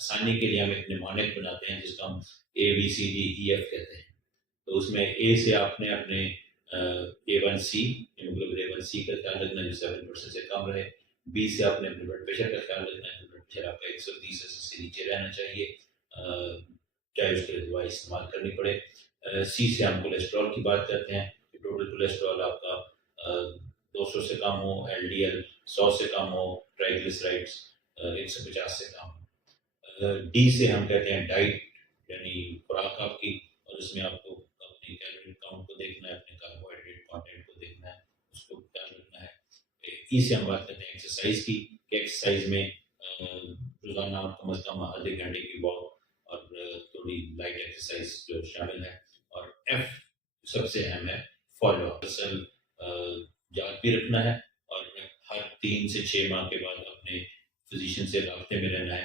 आसानी के लिए हम एक निमोनिक बनाते हैं जिसको हम ABCDEF कहते हैं। तो उसमें ए से आपने अपने A1C हीमोग्लोबिन A1C का ख्याल रखना है जो 7% से कम रहे। बी से आपने अपने ब्लड प्रेशर का ख्याल रखना है, तो ब्लड प्रेशर आपका 130 से नीचे रहना चाहिए, चाहे उसके लिए दवाई इस्तेमाल करनी पड़े। सी से हम कोलेस्ट्रॉल की बात करते हैं कि टोटल कोलेस्ट्रॉल आपका 200 से कम हो, LDL 100 से कम हो, ट्राइग्लिसराइड्स 150 से कम हो। डी से हम कहते हैं डाइट, यानी खुराक आपकी, और उसमें आपको अपनी कैलोरी काउंट को देखना है, अपने कार्बोहाइड्रेट कंटेंट को देखना है, उसको ख्याल रखना है। ई से हम बात करते हैं एक्सरसाइज की, कि एक्सरसाइज में रोज़ाना कम से कम आधे घंटे की वॉक और थोड़ी लाइट एक्सरसाइज जो शामिल है। और एफ सबसे अहम है, फॉलो अप। असल याद भी रखना है और हर 3 से 6 माह के बाद अपने फिजिशियन से राब्ते में रहना है।